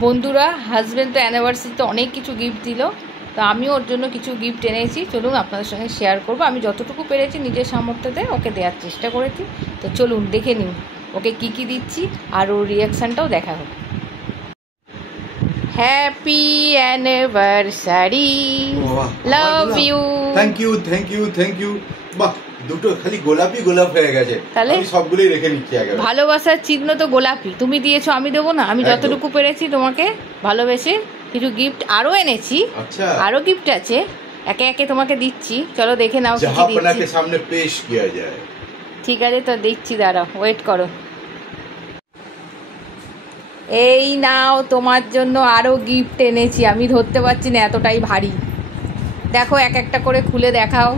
বন্ধুরা হাজব্যান্ড তো অ্যানিভার্সারিতে অনেক কিছু গিফট দিল, তো আমিও ওর জন্য কিছু গিফট এনেছি। চলুন আপনাদের সঙ্গে শেয়ার করব। আমি যতটুকু পেরেছি নিজের সামর্থ্যতে ওকে দেওয়ার চেষ্টা করেছি। তো চলুন দেখে নিন ওকে কি কি দিচ্ছি, আর ওর রিয়াকশানটাও দেখা হোক। Happy anniversary, love you. Thank you thank you thank you. বাহ, দুটো খালি গোলাপি গোলাপ হয়ে গেছে, তাহলে আমি সবগুলোই রেখে নিচ্ছি আগে। ভালোবাসার চিহ্ন তো গোলাপি, তুমি দিয়েছো আমি দেবো না? আমি যতটুকু পেরেছি তোমাকে ভালোবেসে কিছু গিফট আরো এনেছি। আচ্ছা, আরো গিফট আছে, একে একে তোমাকে দিচ্ছি। চলো দেখে নাও কি কি দিচ্ছি। সামনে পেশ কিয়া যায়। ঠিক আছে, তো দেখছি, দাঁড়াও, ওয়েট করো। এই নাও, তোমার জন্য আরো গিফট এনেছি। আমি ধরতে পারছি না, এতটাই ভারী। দেখো এক একটা করে খুলে দেখাও।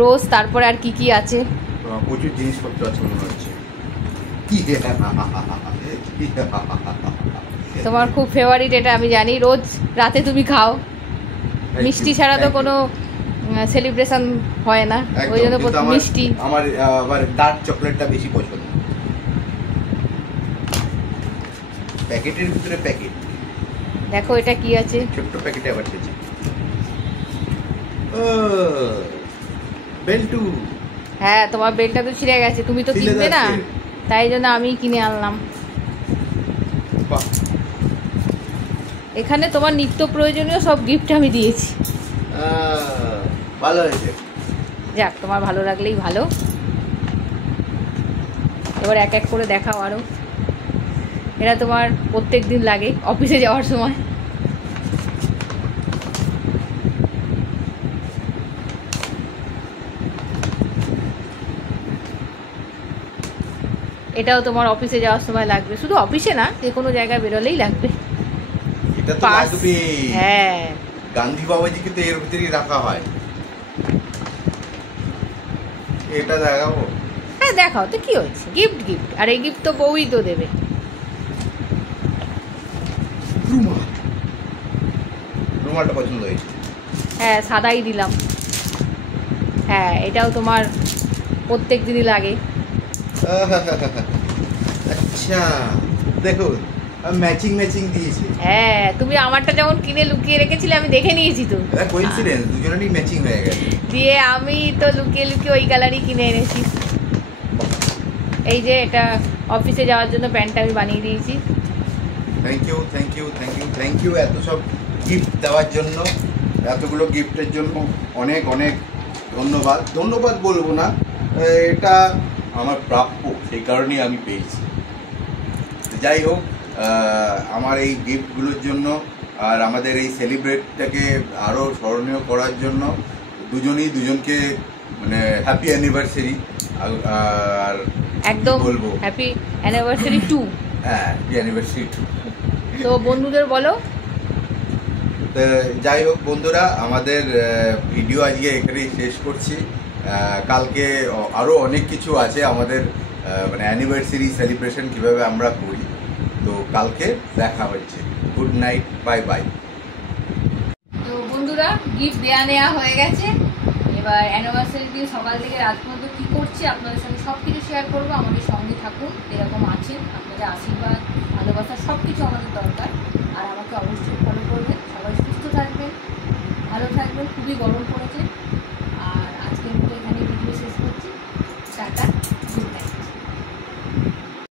রোজ, তারপরে আর কি কি আছে? প্রচুর জিনিসপত্র আছে মনে হচ্ছে। তোমার খুব ফেভারিট এটা আমি জানি, রোজ রাতে তুমি খাও। মিষ্টি ছাড়া তো কোনো সেলিব্রেশন হয় না, ওই জন্য মিষ্টি। আমার আবার ডার্ক চকলেটটা বেশি পছন্দ। প্যাকেটের ভিতরে প্যাকেট। দেখো এটা কি আছে, ছোট্ট প্যাকেটে আবার আছে বেল্টু। হ্যাঁ, তোমার বেলটা তো ছিঁড়ে গেছে, তুমি তো কিনবে না, তাই জন্য আমি কিনে আনলাম। এখানে তোমার নিত্য প্রয়োজনীয় সব গিফট আমি দিয়েছি। ভালো হয়েছে, যাক, তোমার ভালো লাগলেই ভালো। এবার এক এক করে দেখাও আরো। এটা তোমার প্রত্যেক দিন লাগে অফিসে যাওয়ার সময়। এটাও তোমার অফিসে যাওয়ার সময় লাগবে, শুধু অফিসে না, যে কোনো জায়গায় বেরোলেই লাগবে। এটা তো লাগবে। হ্যাঁ, গান্ধী বাবাজিকে তো এর ভিতরেই রাখা হয়। এটা দেখাবো? হ্যাঁ দেখাও তো, কি হয়েছে, গিফট গিফট। আর এই গিফট তো বউই তো দেবে। রুমালটা পছন্দ হয়েছে। হ্যাঁ, সাদাই দিলাম। হ্যাঁ, এটাও তোমার প্রত্যেক দিনই লাগে। আচ্ছা, দেখো ম্যাচিং ম্যাচিং দিয়েছে। হ্যাঁ, তুমি আমারটা যেমন কিনে লুকিয়ে রেখেছিলে, আমি দেখে নিয়েছি তো। কোইন্সিডেন্স, দুজনেরই ম্যাচিং হয়ে গেছে। দিয়ে আমি তো লুকিয়ে লুকিয়ে ওই কালারই কিনে এনেছি। এই যে এটা অফিসে যাওয়ার জন্য প্যান্টটা আমি বানিয়ে দিয়েছি। Thank you thank you thank you thank you এত সব গিফট দেওয়ার জন্য, এতগুলো গিফটের জন্য অনেক অনেক ধন্যবাদ। ধন্যবাদ বলবো না, এটা আমার প্রাপ্য, সেই কারণেই আমি পেয়েছি। যাই হোক, আমার এই গিফটগুলোর জন্য আর আমাদের এই সেলিব্রেটটাকে আরও স্মরণীয় করার জন্য দুজনেই দুজনকে মানে হ্যাপি অ্যানিভার্সারি। আর একদম বলবো হ্যাপি অ্যানিভার্সারি টু। হ্যাঁ, হ্যাপি অ্যানিভার্সারি টু। তো বন্ধুদের বলো। তো যাই হোক বন্ধুরা, আমাদের ভিডিও আজকে এখানেই শেষ করছি। কালকে আরও অনেক কিছু আছে আমাদের, মানে অ্যানিভার্সারি সেলিব্রেশন কীভাবে আমরা করি। তো কালকে দেখা হচ্ছে। Good night, bye bye. তো বন্ধুরা, গিফট দেয়া নেওয়া হয়ে গেছে। এবার অ্যানিভার্সারি দিয়ে সকাল থেকে রাত পর্যন্ত কী করছি আপনাদের সঙ্গে সব কিছু শেয়ার করবো। আমাদের সঙ্গে থাকুন, এরকম আছেন, আপনাদের আশীর্বাদ ভালোবাসা সব কিছু আমাদের দরকার। আর আমাকে অবশ্যই ফলো করবেন। সবাই সুস্থ থাকবেন, ভালো থাকবেন। খুবই গরম পড়েছে।